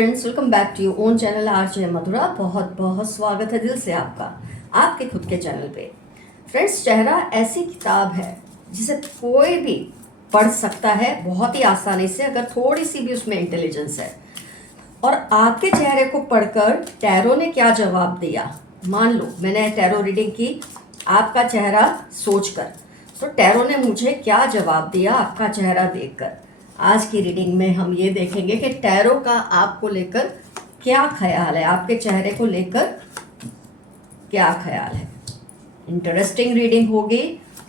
Friends, welcome back to your own channel RJ Madhura. बहुत बहुत स्वागत है दिल से आपका आपके खुद के चैनल पे। फ्रेंड्स, चेहरा ऐसी किताब है जिसे कोई भी पढ़ सकता है बहुत ही आसानी से, अगर थोड़ी सी भी उसमें इंटेलिजेंस है। और आपके चेहरे को पढ़कर टैरो ने क्या जवाब दिया, मान लो मैंने टैरो रीडिंग की आपका चेहरा सोचकर, तो टैरो ने मुझे क्या जवाब दिया आपका चेहरा देखकर। आज की रीडिंग में हम ये देखेंगे कि टैरो का आपको लेकर क्या ख्याल है, आपके चेहरे को लेकर क्या ख्याल है। इंटरेस्टिंग रीडिंग होगी,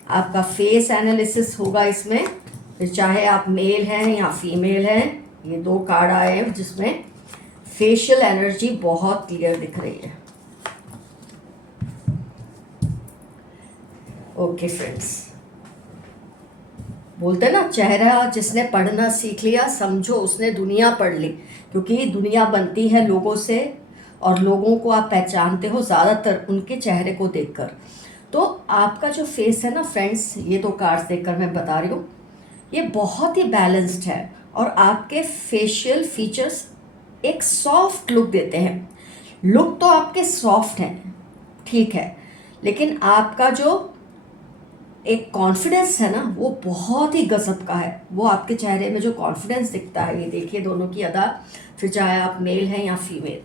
आपका फेस एनालिसिस होगा इसमें। फिर चाहे आप मेल हैं या फीमेल हैं, ये दो कार्ड आए हैं जिसमें फेशियल एनर्जी बहुत क्लियर दिख रही है। ओके फ्रेंड्स, बोलते हैं ना, चेहरा जिसने पढ़ना सीख लिया समझो उसने दुनिया पढ़ ली, क्योंकि दुनिया बनती है लोगों से और लोगों को आप पहचानते हो ज़्यादातर उनके चेहरे को देखकर। तो आपका जो फेस है ना फ्रेंड्स, ये दो कार्ड्स देखकर मैं बता रही हूँ, ये बहुत ही बैलेंस्ड है और आपके फेशियल फीचर्स एक सॉफ्ट लुक देते हैं। लुक तो आपके सॉफ्ट हैं, ठीक है, लेकिन आपका जो एक कॉन्फिडेंस है ना वो बहुत ही गजब का है। वो आपके चेहरे में जो कॉन्फिडेंस दिखता है, ये देखिए दोनों की अदा, फिर चाहे आप मेल हैं या फीमेल,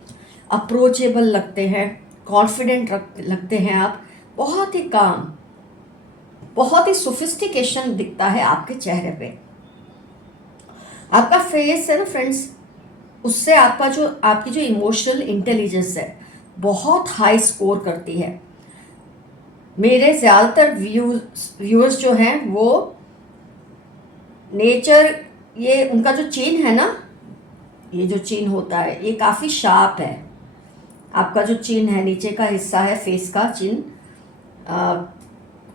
अप्रोचेबल लगते हैं, कॉन्फिडेंट लगते हैं आप, बहुत ही काम, बहुत ही सोफिस्टिकेशन दिखता है आपके चेहरे पे। आपका फेस है ना फ्रेंड्स, उससे आपकी जो इमोशनल इंटेलिजेंस है बहुत हाई स्कोर करती है। मेरे ज़्यादातर व्यूअर्स जो हैं वो नेचर, ये उनका जो चिन्ह है ना, ये जो चिन्ह होता है ये काफ़ी शार्प है। आपका जो चिन्ह है, नीचे का हिस्सा है फेस का चिन्ह,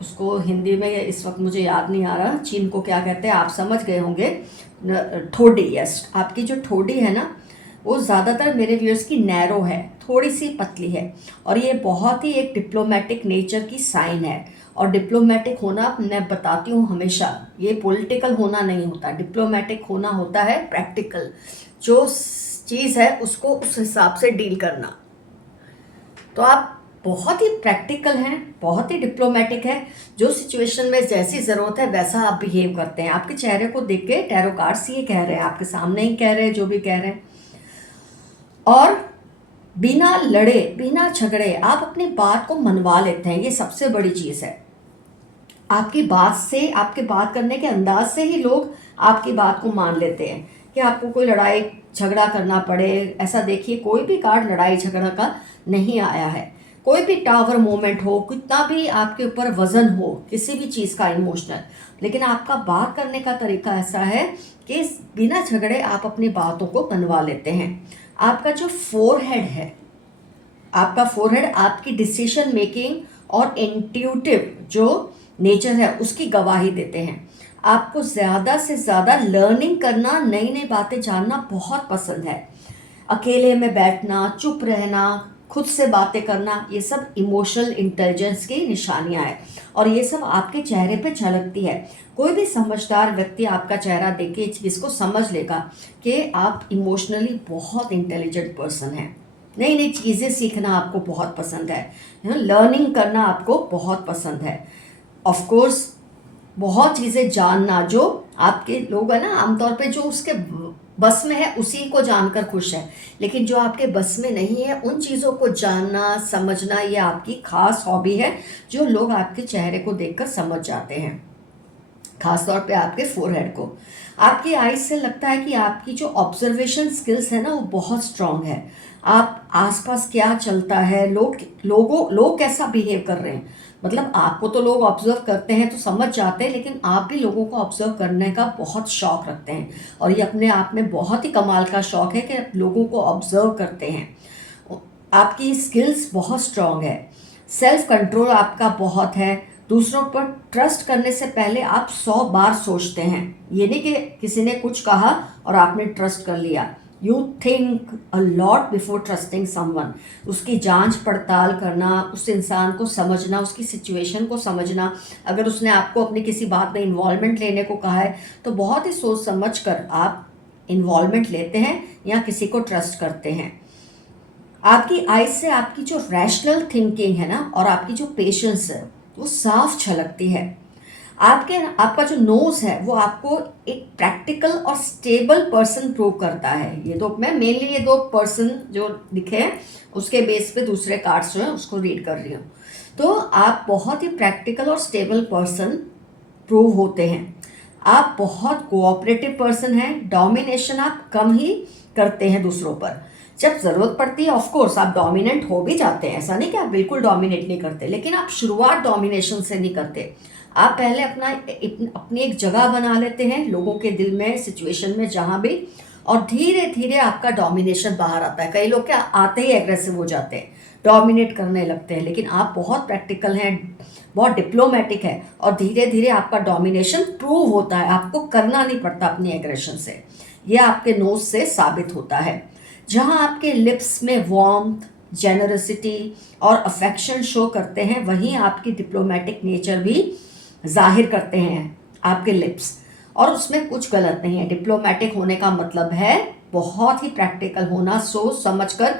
उसको हिंदी में इस वक्त मुझे याद नहीं आ रहा चिन्ह को क्या कहते हैं, आप समझ गए होंगे। ठोडी, यस, आपकी जो ठोडी है ना वो ज़्यादातर मेरे व्यूअर्स की नैरो है, थोड़ी सी पतली है, और ये बहुत ही एक डिप्लोमेटिक नेचर की साइन है। और डिप्लोमेटिक होना मैं बताती हूँ हमेशा, ये पॉलिटिकल होना नहीं होता, डिप्लोमेटिक होना होता है प्रैक्टिकल, जो चीज़ है उसको उस हिसाब से डील करना। तो आप बहुत ही प्रैक्टिकल हैं, बहुत ही डिप्लोमेटिक है, जो सिचुएशन में जैसी ज़रूरत है वैसा आप बिहेव करते हैं। आपके चेहरे को देख के टैरो कार्ड्स ये कह रहे हैं, आपके सामने ही कह रहे हैं जो भी कह रहे हैं। और बिना लड़े बिना झगड़े आप अपनी बात को मनवा लेते हैं, ये सबसे बड़ी चीज़ है। आपकी बात से, आपके बात करने के अंदाज से ही लोग आपकी बात को मान लेते हैं कि आपको कोई लड़ाई झगड़ा करना पड़े। ऐसा देखिए, कोई भी कार्ड लड़ाई झगड़ा का नहीं आया है। कोई भी टावर मोमेंट हो, कितना भी आपके ऊपर वजन हो किसी भी चीज़ का इमोशनल, लेकिन आपका बात करने का तरीका ऐसा है कि बिना झगड़े आप अपनी बातों को मनवा लेते हैं। आपका जो फोरहेड है, आपका फोरहेड आपकी डिसीजन मेकिंग और इंट्यूटिव जो नेचर है उसकी गवाही देते हैं। आपको ज़्यादा से ज़्यादा लर्निंग करना, नई नई बातें जानना बहुत पसंद है। अकेले में बैठना, चुप रहना, खुद से बातें करना, ये सब इमोशनल इंटेलिजेंस की निशानियां हैं और ये सब आपके चेहरे पे झलकती है। कोई भी समझदार व्यक्ति आपका चेहरा देख के इसको समझ लेगा कि आप इमोशनली बहुत इंटेलिजेंट पर्सन हैं। नई नई चीज़ें सीखना आपको बहुत पसंद है, लर्निंग करना आपको बहुत पसंद है। ऑफ कोर्स बहुत चीज़ें जानना, जो आपके लोग हैं ना आमतौर पे जो उसके बस में है उसी को जानकर खुश है, लेकिन जो आपके बस में नहीं है उन चीज़ों को जानना समझना ये आपकी खास हॉबी है, जो लोग आपके चेहरे को देखकर समझ जाते हैं। खास तौर पे आपके फोरहेड को, आपकी आईज से लगता है कि आपकी जो ऑब्जर्वेशन स्किल्स है ना वो बहुत स्ट्रांग है। आप आसपास क्या चलता है, लोग कैसा बिहेव कर रहे हैं, मतलब आपको तो लोग ऑब्जर्व करते हैं तो समझ जाते हैं, लेकिन आप भी लोगों को ऑब्जर्व करने का बहुत शौक रखते हैं और ये अपने आप में बहुत ही कमाल का शौक है कि आप लोगों को ऑब्जर्व करते हैं। आपकी स्किल्स बहुत स्ट्रांग है, सेल्फ कंट्रोल आपका बहुत है, दूसरों पर ट्रस्ट करने से पहले आप 100 बार सोचते हैं। ये नहीं कि किसी ने कुछ कहा और आपने ट्रस्ट कर लिया। You think a lot before trusting someone. उसकी जांच पड़ताल करना, उस इंसान को समझना, उसकी सिचुएशन को समझना, अगर उसने आपको अपनी किसी बात में इन्वॉल्वमेंट लेने को कहा है तो बहुत ही सोच समझ कर आप इन्वॉल्वमेंट लेते हैं या किसी को ट्रस्ट करते हैं। आपकी आइज से आपकी जो रैशनल थिंकिंग है ना और आपकी जो पेशेंस है वो साफ झलकती है। आपका जो नोज है वो आपको एक प्रैक्टिकल और स्टेबल पर्सन प्रूव करता है। ये तो मैं मेनली ये दो पर्सन जो दिखे हैं उसके बेस पे दूसरे कार्ड्स जो हैं उसको रीड कर रही हूँ। तो आप बहुत ही प्रैक्टिकल और स्टेबल पर्सन प्रूव होते हैं। आप बहुत कोऑपरेटिव पर्सन हैं। डोमिनेशन आप कम ही करते हैं दूसरों पर। जब ज़रूरत पड़ती है ऑफ कोर्स आप डोमिनेंट हो भी जाते हैं, ऐसा नहीं कि आप बिल्कुल डोमिनेट नहीं करते, लेकिन आप शुरुआत डोमिनेशन से नहीं करते। आप पहले अपनी एक जगह बना लेते हैं लोगों के दिल में, सिचुएशन में, जहाँ भी, और धीरे धीरे आपका डोमिनेशन बाहर आता है। कई लोग क्या आते ही एग्रेसिव हो जाते हैं, डोमिनेट करने लगते हैं, लेकिन आप बहुत प्रैक्टिकल हैं, बहुत डिप्लोमेटिक है और धीरे धीरे आपका डोमिनेशन प्रूव होता है। आपको करना नहीं पड़ता अपनी एग्रेशन से, यह आपके नोज से साबित होता है। जहाँ आपके लिप्स में वार्मथ, जेनरसिटी और अफेक्शन शो करते हैं, वहीं आपकी डिप्लोमेटिक नेचर भी जाहिर करते हैं आपके लिप्स। और उसमें कुछ गलत नहीं है। डिप्लोमेटिक होने का मतलब है बहुत ही प्रैक्टिकल होना, सोच समझ कर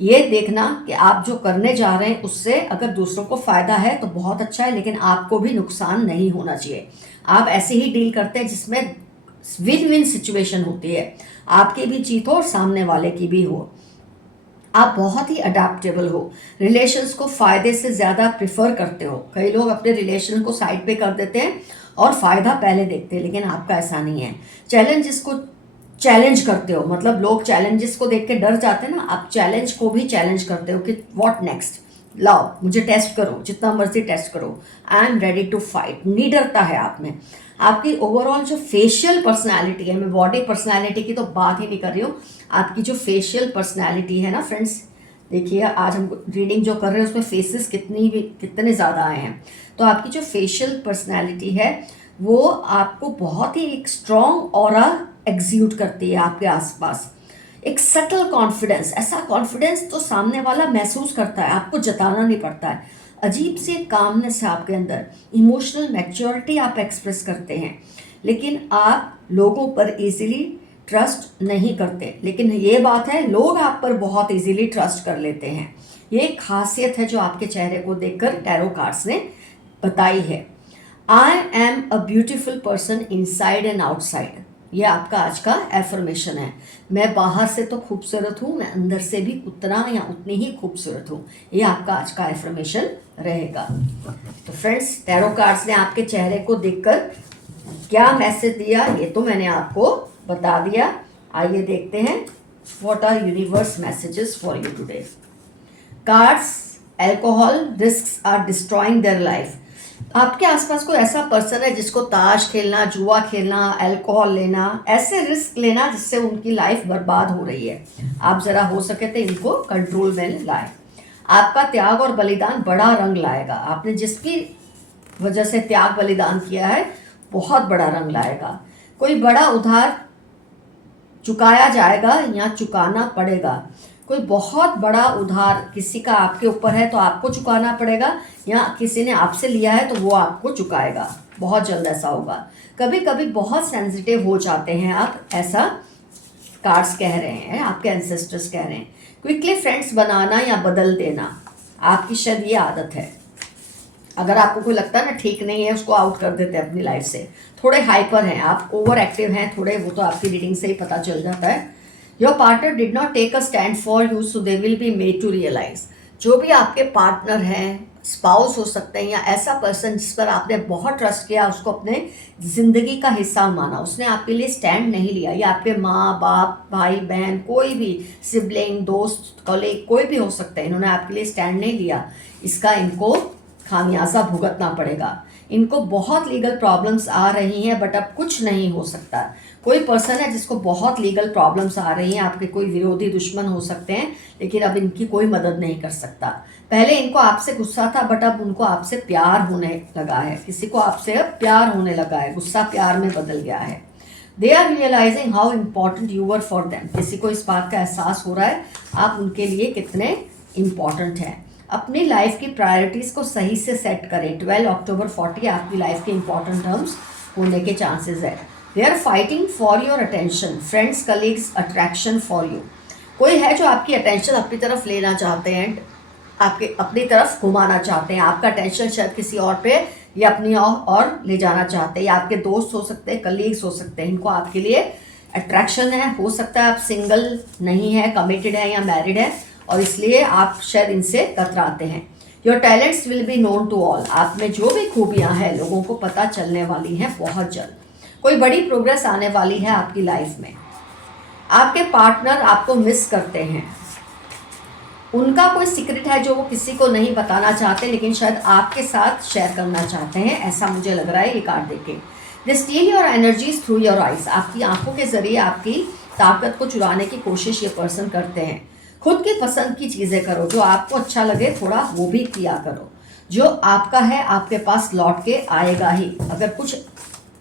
ये देखना कि आप जो करने जा रहे हैं उससे अगर दूसरों को फ़ायदा है तो बहुत अच्छा है, लेकिन आपको भी नुकसान नहीं होना चाहिए। आप ऐसे ही डील करते हैं जिसमें विन विन सिचुएशन होती है, आपकी भी जीत हो और सामने वाले की भी हो। आप बहुत ही अडेप्टेबल हो, रिलेशंस को फ़ायदे से ज़्यादा प्रिफर करते हो। कई लोग अपने रिलेशन को साइड पे कर देते हैं और फ़ायदा पहले देखते हैं, लेकिन आपका ऐसा नहीं है। चैलेंजेस को चैलेंज करते हो, मतलब लोग चैलेंजेस को देख के डर जाते हैं ना, आप चैलेंज को भी चैलेंज करते हो कि व्हाट नेक्स्ट, लाओ मुझे टेस्ट करो, जितना मर्जी टेस्ट करो, I am ready to fight. निडरता है आप में। आपकी ओवरऑल जो फेशियल पर्सनालिटी है, मैं बॉडी पर्सनालिटी की तो बात ही नहीं कर रही हूँ, आपकी जो फेशियल पर्सनालिटी है ना फ्रेंड्स, देखिए आज हम रीडिंग जो कर रहे हैं उसमें फेसेस कितने ज़्यादा आए हैं। तो आपकी जो फेशियल पर्सनालिटी है वो आपको बहुत ही एक स्ट्रॉन्ग ऑरा एग्जीक्यूट करती है आपके आसपास। एक सटल कॉन्फिडेंस, ऐसा कॉन्फिडेंस तो सामने वाला महसूस करता है, आपको जताना नहीं पड़ता है। अजीब सी कामनेस है आपके अंदर, इमोशनल मैच्योरिटी आप एक्सप्रेस करते हैं, लेकिन आप लोगों पर इजीली ट्रस्ट नहीं करते। लेकिन ये बात है, लोग आप पर बहुत इजीली ट्रस्ट कर लेते हैं। ये एक खासियत है जो आपके चेहरे को देखकर टैरो कार्ड्स ने बताई है। I am a beautiful person inside and outside, ये आपका आज का एफर्मेशन है। मैं बाहर से तो खूबसूरत हूँ, मैं अंदर से भी उतना या उतनी ही खूबसूरत हूँ। ये आपका आज का एफर्मेशन रहेगा। तो फ्रेंड्स, टैरो कार्ड्स ने आपके चेहरे को देखकर क्या मैसेज दिया ये तो मैंने आपको बता दिया। आइए देखते हैं what are universe messages for you today. Cards, alcohol risks are destroying their life. आपके आसपास कोई ऐसा पर्सन है जिसको ताश खेलना, जुआ खेलना, अल्कोहल लेना, ऐसे रिस्क लेना जिससे उनकी लाइफ बर्बाद हो रही है। आप ज़रा हो सके तो इनको कंट्रोल में लाएं। आपका त्याग और बलिदान बड़ा रंग लाएगा। आपने जिस भी वजह से त्याग बलिदान किया है बहुत बड़ा रंग लाएगा। कोई बड़ा उधार चुकाया जाएगा या चुकाना पड़ेगा। कोई बहुत बड़ा उधार किसी का आपके ऊपर है तो आपको चुकाना पड़ेगा, या किसी ने आपसे लिया है तो वो आपको चुकाएगा। बहुत जल्द ऐसा होगा। कभी कभी बहुत सेंसिटिव हो जाते हैं आप, ऐसा कार्ड्स कह रहे हैं, आपके एंसेस्टर्स कह रहे हैं। क्विकली फ्रेंड्स बनाना या बदल देना आपकी शायद ये आदत है। अगर आपको कोई लगता है ना ठीक नहीं है, उसको आउट कर देते हैं अपनी लाइफ से। थोड़े हाइपर हैं आप, ओवर एक्टिव हैं थोड़े, वो तो आपकी रीडिंग से ही पता चल जाता है। Your partner did not take a stand for you, so they will be made to realise. जो भी आपके पार्टनर हैं, स्पाउस हो सकते हैं या ऐसा पर्सन जिस पर आपने बहुत ट्रस्ट किया, उसको अपने ज़िंदगी का हिस्सा माना, उसने आपके लिए स्टैंड नहीं लिया, या आपके माँ बाप, भाई बहन, कोई भी सिबलिंग, दोस्त, कॉलीग, कोई भी हो सकता है, इन्होंने आपके लिए स्टैंड नहीं लिया, इसका इनको खामियाजा भुगतना पड़ेगा। इनको बहुत लीगल प्रॉब्लम्स आ रही हैं, बट अब कुछ नहीं हो सकता। कोई पर्सन है जिसको बहुत लीगल प्रॉब्लम्स आ रही हैं, आपके कोई विरोधी दुश्मन हो सकते हैं, लेकिन अब इनकी कोई मदद नहीं कर सकता। पहले इनको आपसे गुस्सा था, बट अब उनको आपसे प्यार होने लगा है। किसी को आपसे अब प्यार होने लगा है, गुस्सा प्यार में बदल गया है। They are realising how important you were for them. किसी को इस बात का एहसास हो रहा है आप उनके लिए कितने इम्पॉर्टेंट हैं। अपनी लाइफ की प्रायोरिटीज़ को सही से सेट करें। 12 अक्टूबर 40 आपकी लाइफ के इंपॉर्टेंट टर्म्स होने के चांसेस है। They are fighting for your attention, friends colleagues attraction for you. कोई है जो आपकी अटेंशन अपनी तरफ लेना चाहते हैं, आपके अपनी तरफ घुमाना चाहते हैं, आपका अटेंशन शायद किसी और पे या अपनी और ले जाना चाहते हैं, या आपके दोस्त हो सकते हैं, कलीग्स हो सकते हैं, इनको आपके लिए अट्रैक्शन है। हो सकता है आप सिंगल नहीं है, कमिटेड है या मैरिड है, और इसलिए आप शायद इनसे कतराते हैं। Your talents will be known to all, आप में जो भी खूबियाँ हैं लोगों को पता चलने वाली हैं बहुत जल्द। कोई बड़ी प्रोग्रेस आने वाली है आपकी लाइफ में। आपके पार्टनर आपको मिस करते हैं, उनका कोई सीक्रेट है जो वो किसी को नहीं बताना चाहते, लेकिन शायद आपके साथ शेयर करना चाहते हैं, ऐसा मुझे लग रहा है ये कार्ड देख के। They steal your energies through your eyes, आपकी आंखों के जरिए आपकी ताकत को चुराने की कोशिश ये पर्सन करते हैं। खुद की पसंद की चीज़ें करो, जो आपको अच्छा लगे थोड़ा वो भी किया करो। जो आपका है आपके पास लौट के आएगा ही। अगर कुछ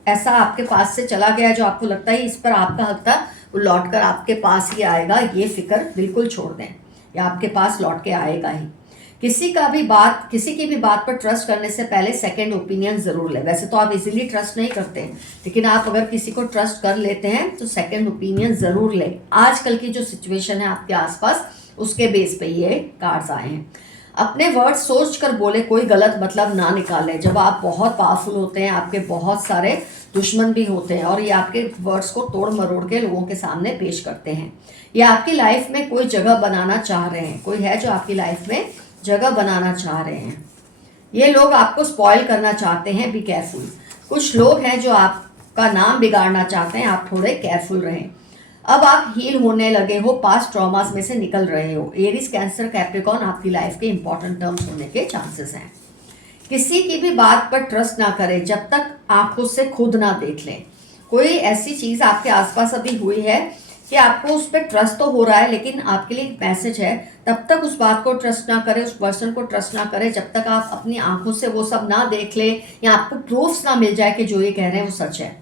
ऐसा आपके पास से चला गया जो आपको लगता है इस पर आपका हक था, वो लौट कर आपके पास ही आएगा, ये फिक्र बिल्कुल छोड़ दें, या आपके पास लौट के आएगा ही। किसी की भी बात पर ट्रस्ट करने से पहले सेकंड ओपिनियन ज़रूर लें। वैसे तो आप इजीली ट्रस्ट नहीं करते, लेकिन आप अगर किसी को ट्रस्ट कर लेते हैं तो सेकंड ओपिनियन ज़रूर लें। आजकल की जो सिचुएशन है आपके आसपास, उसके बेस पे ये कार्ड्स आए हैं। अपने वर्ड सोच कर बोले, कोई गलत मतलब ना निकालें। जब आप बहुत पावरफुल होते हैं, आपके बहुत सारे दुश्मन भी होते हैं और ये आपके वर्ड्स को तोड़ मरोड़ के लोगों के सामने पेश करते हैं। ये आपकी लाइफ में कोई जगह बनाना चाह रहे हैं, कोई है जो आपकी लाइफ में जगह बनाना चाह रहे हैं। ये लोग आपको स्पॉइल करना चाहते हैं, बी केयरफुल। कुछ लोग हैं जो आपका नाम बिगाड़ना चाहते हैं, आप थोड़े केयरफुल रहें। अब आप हील होने लगे हो, पास्ट ट्रॉमास में से निकल रहे हो। एरीज, कैंसर, कैप्रिकॉर्न आपकी लाइफ के इंपॉर्टेंट टर्म्स होने के चांसेस हैं। किसी की भी बात पर ट्रस्ट ना करें जब तक आंखों से खुद ना देख लें। कोई ऐसी चीज़ आपके आसपास अभी हुई है कि आपको उस पर ट्रस्ट तो हो रहा है, लेकिन आपके लिए एक मैसेज है, तब तक उस बात को ट्रस्ट ना करें, उस पर्सन को ट्रस्ट ना करें जब तक आप अपनी आंखों से वो सब ना देख लें या आपको प्रूफ्स ना मिल जाए कि जो ये कह रहे हैं वो सच है।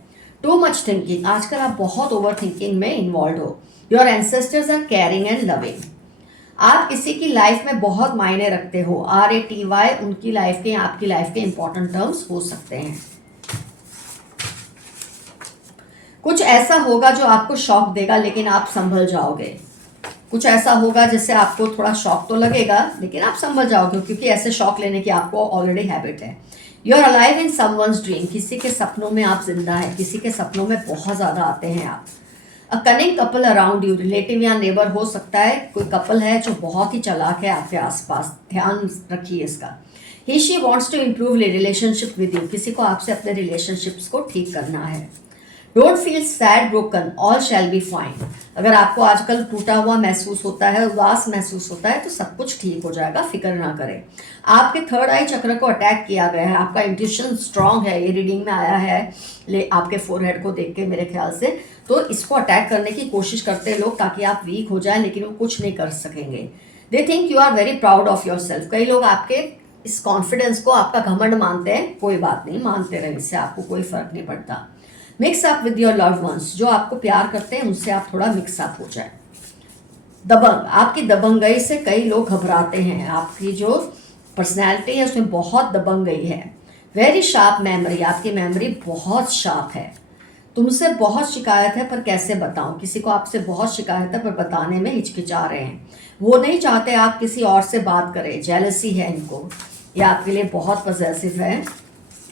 टू मच थिंकिंग, आजकल आप बहुत ओवर थिंकिंग में इन्वॉल्व हो। Your ancestors are caring and loving, आप किसी की लाइफ में बहुत मायने रखते हो। RATY उनकी लाइफ के, आपकी लाइफ के इंपॉर्टेंट टर्म्स हो सकते हैं। कुछ ऐसा होगा जो आपको शॉक देगा, लेकिन आप संभल जाओगे। कुछ ऐसा होगा जिससे आपको थोड़ा शॉक तो लगेगा, लेकिन आप संभल जाओगे, क्योंकि ऐसे शॉक लेने की आपको ऑलरेडी हैबिट है। You are alive in someone's dream, किसी के सपनों में आप जिंदा हैं, किसी के सपनों में बहुत ज़्यादा आते हैं आप। A cunning couple around you, relative या नेबर हो सकता है, कोई कपल है जो बहुत ही चालाक है आपके आसपास, ध्यान रखिए इसका। He she wants to improve relationship with you, किसी को आपसे अपने रिलेशनशिप्स को ठीक करना है। Don't feel sad broken, all shall be fine. अगर आपको आजकल टूटा हुआ महसूस होता है, उदास महसूस होता है, तो सब कुछ ठीक हो जाएगा, फिक्र ना करें। आपके थर्ड आई चक्र को अटैक किया गया है, आपका इंट्यूशन स्ट्रांग है, ये रीडिंग में आया है आपके फोरहेड को देख के मेरे ख्याल से। तो इसको अटैक करने की कोशिश करते हैं लोग ताकि आप वीक हो जाएं, लेकिन वो कुछ नहीं कर सकेंगे। They think you are very proud of yourself, कई लोग आपके इस कॉन्फिडेंस को आपका घमंड मानते हैं। कोई बात नहीं, मानते रहे, इससे आपको कोई फर्क नहीं पड़ता। Mix up with your loved ones, जो आपको प्यार करते हैं उनसे आप थोड़ा मिक्स अप हो जाए। दबंग, आपकी दबंगई से कई लोग घबराते हैं। आपकी जो पर्सनैलिटी है उसमें बहुत दबंगई है। वेरी शार्प मेमोरी, आपकी मेमोरी बहुत शार्प है। तुमसे बहुत शिकायत है पर कैसे बताऊं, किसी को आपसे बहुत शिकायत है पर बताने में हिचकिचा रहे हैं। वो नहीं चाहते आप किसी और से बात करें, जेलसी है इनको, या आपके लिए बहुत पॉसेसिव है,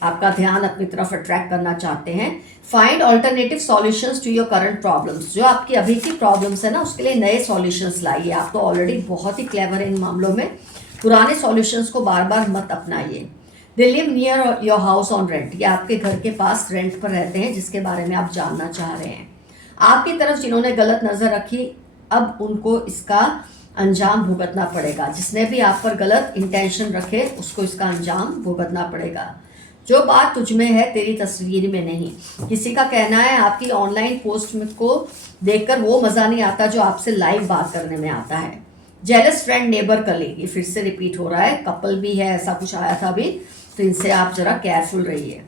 आपका ध्यान अपनी तरफ अट्रैक्ट करना चाहते हैं। Find alternative solutions to your current problems, जो आपकी अभी की प्रॉब्लम्स है ना उसके लिए नए सॉल्यूशंस लाइए। आप तो ऑलरेडी बहुत ही क्लेवर हैं इन मामलों में, पुराने सॉल्यूशंस को बार बार मत अपनाइए। They live near your house on rent, या आपके घर के पास रेंट पर रहते हैं जिसके बारे में आप जानना चाह रहे हैं। आपकी तरफ जिन्होंने गलत नज़र रखी, अब उनको इसका अंजाम भुगतना पड़ेगा। जिसने भी आप पर गलत इंटेंशन रखे उसको इसका अंजाम भुगतना पड़ेगा। जो बात तुझ में है तेरी तस्वीर में नहीं, किसी का कहना है आपकी ऑनलाइन पोस्ट में को देखकर वो मज़ा नहीं आता जो आपसे लाइव बात करने में आता है। जेलस फ्रेंड, नेबर, कलीग, ये फिर से रिपीट हो रहा है। कपल भी है, ऐसा कुछ आया था अभी, तो इनसे आप जरा केयरफुल रहिए।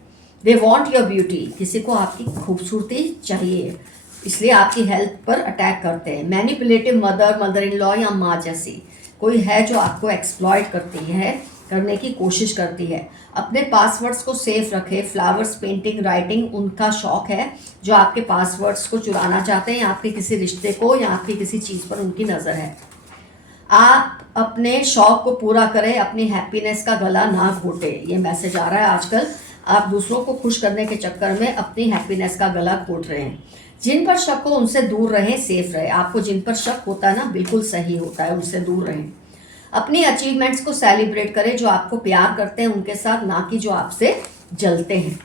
दे वॉन्ट योर ब्यूटी, किसी को आपकी खूबसूरती चाहिए, इसलिए आपकी हेल्थ पर अटैक करते हैं। Manipulative mother, mother in law या माँ जैसी कोई है जो आपको एक्सप्लॉइट करती है, करने की कोशिश करती है। अपने पासवर्ड्स को सेफ रखें। फ्लावर्स, पेंटिंग, राइटिंग उनका शौक है जो आपके पासवर्ड्स को चुराना चाहते हैं, या आपके किसी रिश्ते को या आपकी किसी चीज़ पर उनकी नज़र है। आप अपने शौक को पूरा करें, अपनी हैप्पीनेस का गला ना घोटे। ये मैसेज आ रहा है आजकल आप दूसरों को खुश करने के चक्कर में अपनी हैप्पीनेस का गला घोट रहे हैं। जिन पर शक हो उनसे दूर रहें, सेफ रहें। आपको जिन पर शक होता है ना, बिल्कुल सही होता है, उनसे दूर रहें। अपनी अचीवमेंट्स को सेलिब्रेट करें। जो आपको प्यार करते हैं उनके साथ, ना कि जो आपसे जलते हैं।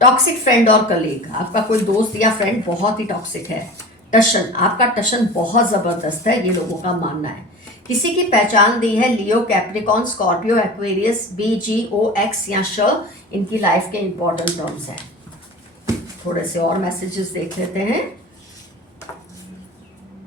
टॉक्सिक फ्रेंड और कलीग, आपका कोई दोस्त या फ्रेंड बहुत ही टॉक्सिक है। टशन, आपका टशन बहुत ज़बरदस्त है, ये लोगों का मानना है। किसी की पहचान दी है। लियो, कैप्रिकॉन, स्कॉर्पियो, एक्वेरियस, BGOX या श इनकी लाइफ के इंपॉर्टेंट टर्म्स हैं। थोड़े से और मैसेजेस देख लेते हैं।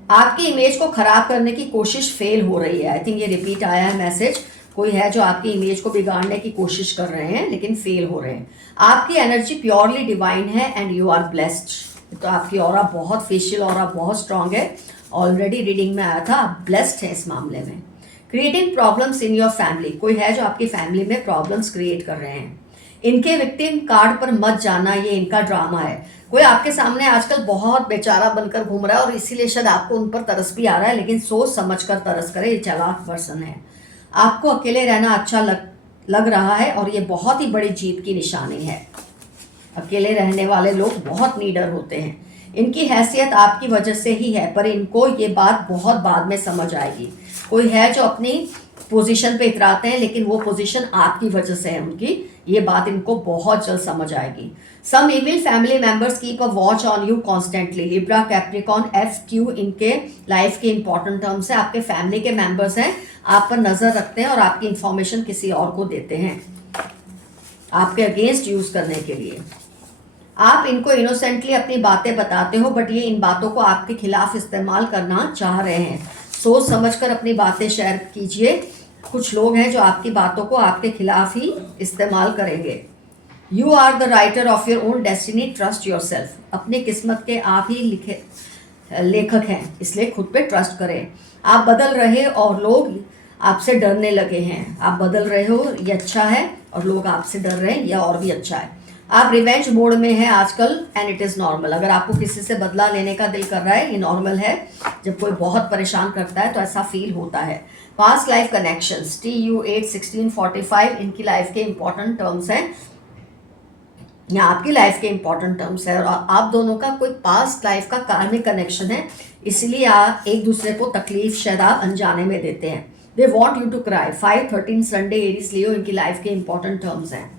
आपकी इमेज को खराब करने की कोशिश फेल हो रही है। आई थिंक ये रिपीट आया है मैसेज। कोई है जो आपकी इमेज को बिगाड़ने की कोशिश कर रहे हैं लेकिन फेल हो रहे हैं। आपकी एनर्जी प्योरली डिवाइन है एंड यू आर ब्लेस्ड। तो आपकी ऑरा बहुत, फेशियल ऑरा बहुत स्ट्रांग है। ऑलरेडी रीडिंग में आया था, आप ब्लेस्ड है इस मामले में। Creating problems in your family, कोई है जो आपकी फैमिली में प्रॉब्लम्स क्रिएट कर रहे हैं। इनके विक्टिम कार्ड पर मत जाना, ये इनका ड्रामा है। कोई आपके सामने आजकल बहुत बेचारा बनकर घूम रहा है और इसीलिए शायद आपको उन पर तरस भी आ रहा है, लेकिन सोच समझ कर तरस करे। ये चालाक पर्सन है। आपको अकेले रहना अच्छा लग रहा है और ये बहुत ही बड़ी जीत की निशानी है। अकेले रहने वाले लोग बहुत नीडर होते हैं। इनकी हैसियत आपकी वजह से ही है, पर इनको ये बात बहुत बाद में समझ आएगी। कोई है जो अपनी पोजीशन पे इतराते हैं लेकिन वो पोजीशन आपकी वजह से है उनकी, ये बात इनको बहुत जल्द समझ आएगी। Some evil family members keep a watch on you constantly. Libra, Capricorn, FQ इनके लाइफ के इंपॉर्टेंट टर्म्स हैं। आपके फैमिली के मेंबर्स हैं, आप पर नजर रखते हैं और आपकी इंफॉर्मेशन किसी और को देते हैं आपके अगेंस्ट यूज करने के लिए। आप इनको इनोसेंटली अपनी बातें बताते हो, बट ये इन बातों को आपके खिलाफ इस्तेमाल करना चाह रहे हैं। सोच समझकर अपनी बातें शेयर कीजिए। कुछ लोग हैं जो आपकी बातों को आपके खिलाफ ही इस्तेमाल करेंगे। You are the writer of your own destiny, trust yourself. अपनी किस्मत के आप ही लेखक हैं, इसलिए खुद पे ट्रस्ट करें। आप बदल रहे और लोग आपसे डरने लगे हैं। आप बदल रहे हो, ये अच्छा है, और लोग आपसे डर रहे हैं, यह और भी अच्छा है। आप रिवेंज मोड में हैं आजकल एंड इट इज़ नॉर्मल। अगर आपको किसी से बदला लेने का दिल कर रहा है, ये नॉर्मल है। जब कोई बहुत परेशान करता है तो ऐसा फील होता है। पास्ट लाइफ कनेक्शंस, TU8 1645 इनकी लाइफ के इंपॉर्टेंट टर्म्स हैं, या आपकी लाइफ के इंपॉर्टेंट टर्म्स है। और आप दोनों का कोई पास्ट लाइफ का कार्मिक कनेक्शन है, इसलिए आप एक दूसरे को तकलीफ शायद आप अनजाने में देते हैं। They want you to cry. 5-13 Sunday, Aries Leo इनकी लाइफ के इंपॉर्टेंट टर्म्स हैं।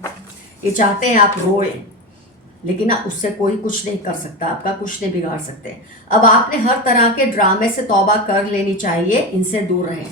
ये चाहते हैं आप रोए, लेकिन ना उससे कोई कुछ नहीं कर सकता, आपका कुछ नहीं बिगाड़ सकते। अब आपने हर तरह के ड्रामे से तौबा कर लेनी चाहिए, इनसे दूर रहें।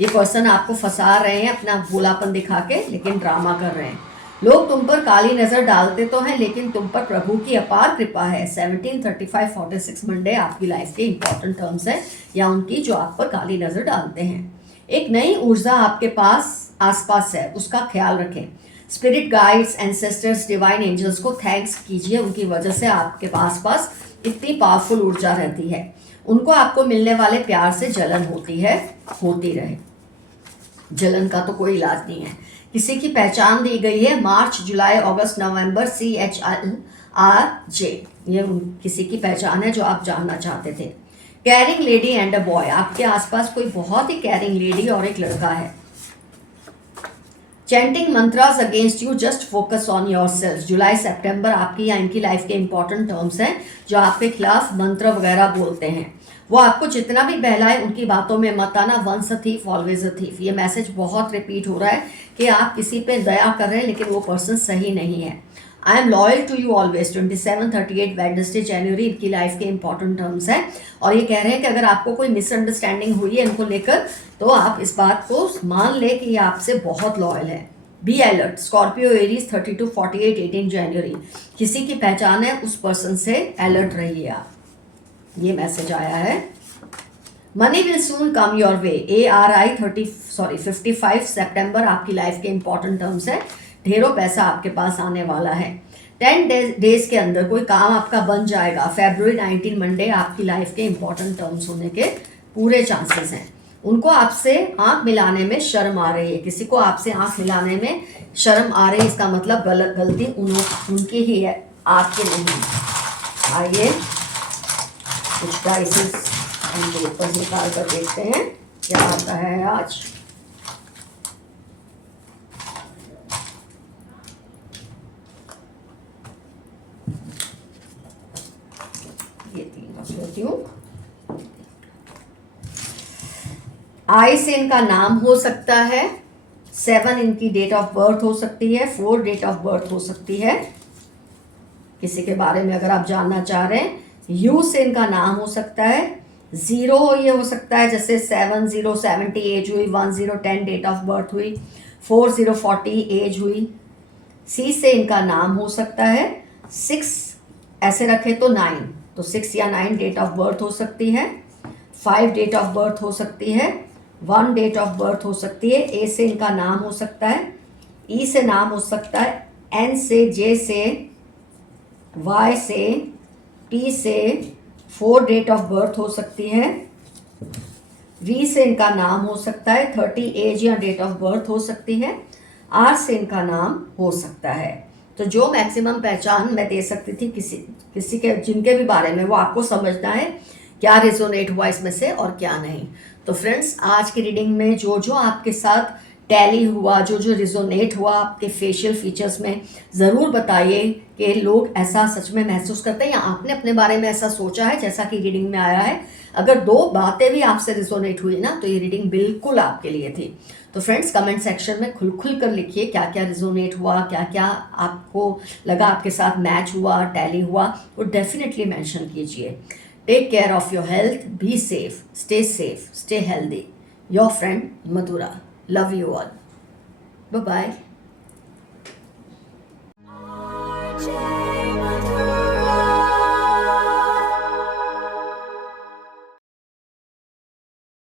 ये पर्सन आपको फंसा रहे हैं अपना भोलापन दिखा के, लेकिन ड्रामा कर रहे हैं। लोग तुम पर काली नज़र डालते तो हैं, लेकिन तुम पर प्रभु की अपार कृपा है। 17-35-46 मंडे आपकी लाइफ के इंपॉर्टेंट टर्म्स हैं, या उनकी जो आप पर काली नज़र डालते हैं। एक नई ऊर्जा आपके पास आसपास है, उसका ख्याल रखें। Spirit guides, ancestors, divine angels को थैंक्स कीजिए, उनकी वजह से आपके पास इतनी पावरफुल ऊर्जा रहती है। उनको आपको मिलने वाले प्यार से जलन होती है, होती रहे। जलन का तो कोई इलाज नहीं है। किसी की पहचान दी गई है, मार्च, जुलाई, अगस्त, नवंबर, CHRJ, ये किसी की पहचान है जो आप जानना चाहते थे। Carrying lady and a boy, आपके आसपास कोई बहुत ही कैरिंग लेडी और एक लड़का है। Chanting mantras against you, just focus on your self. जुलाई सितंबर आपकी या इनकी लाइफ के इंपॉर्टेंट टर्म्स हैं, जो आपके खिलाफ मंत्र वगैरह बोलते हैं। वो आपको जितना भी बहलाए उनकी बातों में मत आना। Once a thief always a thief, ये मैसेज बहुत रिपीट हो रहा है कि आप किसी पे दया कर रहे हैं लेकिन वो पर्सन सही नहीं है। I am loyal to you always, 27-38 Wednesday जनवरी इनकी लाइफ के इंपॉर्टेंट टर्म्स हैं। और ये कह रहे हैं कि अगर आपको कोई मिसअंडरस्टैंडिंग हुई है इनको लेकर, तो आप इस बात को मान ले कि ये आपसे बहुत लॉयल है। Be alert. स्कॉर्पियो, एरीज, 32-48 18 जनवरी, किसी की पहचान है, उस पर्सन से अलर्ट रहिए आप। ये मैसेज आया है। Money will soon come your way. ARI 55 सितंबर आपकी लाइफ के इंपॉर्टेंट टर्म्स है। ढेरों पैसा आपके पास आने वाला है। 10 डेज के अंदर कोई काम आपका बन जाएगा। February 19 मंडे आपकी लाइफ के इंपॉर्टेंट टर्म्स होने के पूरे चांसेस हैं। उनको आपसे आंख मिलाने में शर्म आ रही है, किसी को आपसे आंख मिलाने में शर्म आ रही है, इसका मतलब गलती उनकी ही है, आपके नहीं। आइए कुछ डाइसेस हम पेपर निकाल कर देखते हैं क्या आता है आज। ये 3 रख लेती हूँ। आई से इनका नाम हो सकता है, 7 इनकी डेट ऑफ बर्थ हो सकती है, 4 डेट ऑफ बर्थ हो सकती है। किसी के बारे में अगर आप जानना चाह रहे हैं, यू से इनका नाम हो सकता है, 0 ये हो सकता है, जैसे 7070 एज हुई, 1010 डेट ऑफ बर्थ हुई, 4040 एज हुई। सी से इनका नाम हो सकता है, 6 ऐसे रखे तो 9, तो 6 या 9 डेट ऑफ बर्थ हो सकती है, 5 डेट ऑफ बर्थ हो सकती है, 1 डेट ऑफ बर्थ हो सकती है। ए से इनका नाम हो सकता है, ई से नाम हो सकता है, एन से, जे से, वाई से, टी से 4 डेट ऑफ बर्थ हो सकती है, वी से इनका नाम हो सकता है, 30 एज या डेट ऑफ बर्थ हो सकती है, आर से इनका नाम हो सकता है। तो जो मैक्सिमम पहचान मैं दे सकती थी किसी के जिनके भी बारे में, वो आपको समझना है क्या रिजोनेट हुआ इसमें से और क्या नहीं। तो फ्रेंड्स, आज की रीडिंग में जो जो आपके साथ टैली हुआ, जो जो रिजोनेट हुआ आपके फेशियल फीचर्स में, ज़रूर बताइए कि लोग ऐसा सच में महसूस करते हैं या आपने अपने बारे में ऐसा सोचा है जैसा कि रीडिंग में आया है। अगर 2 बातें भी आपसे रिजोनेट हुई ना, तो ये रीडिंग बिल्कुल आपके लिए थी। तो फ्रेंड्स, कमेंट सेक्शन में खुल कर लिखिए क्या क्या रिजोनेट हुआ, क्या क्या आपको लगा आपके साथ मैच हुआ, टैली हुआ, वो डेफिनेटली मेंशन कीजिए। Take care of your health, be safe, stay healthy. Your friend Madhura. Love you all. Bye bye.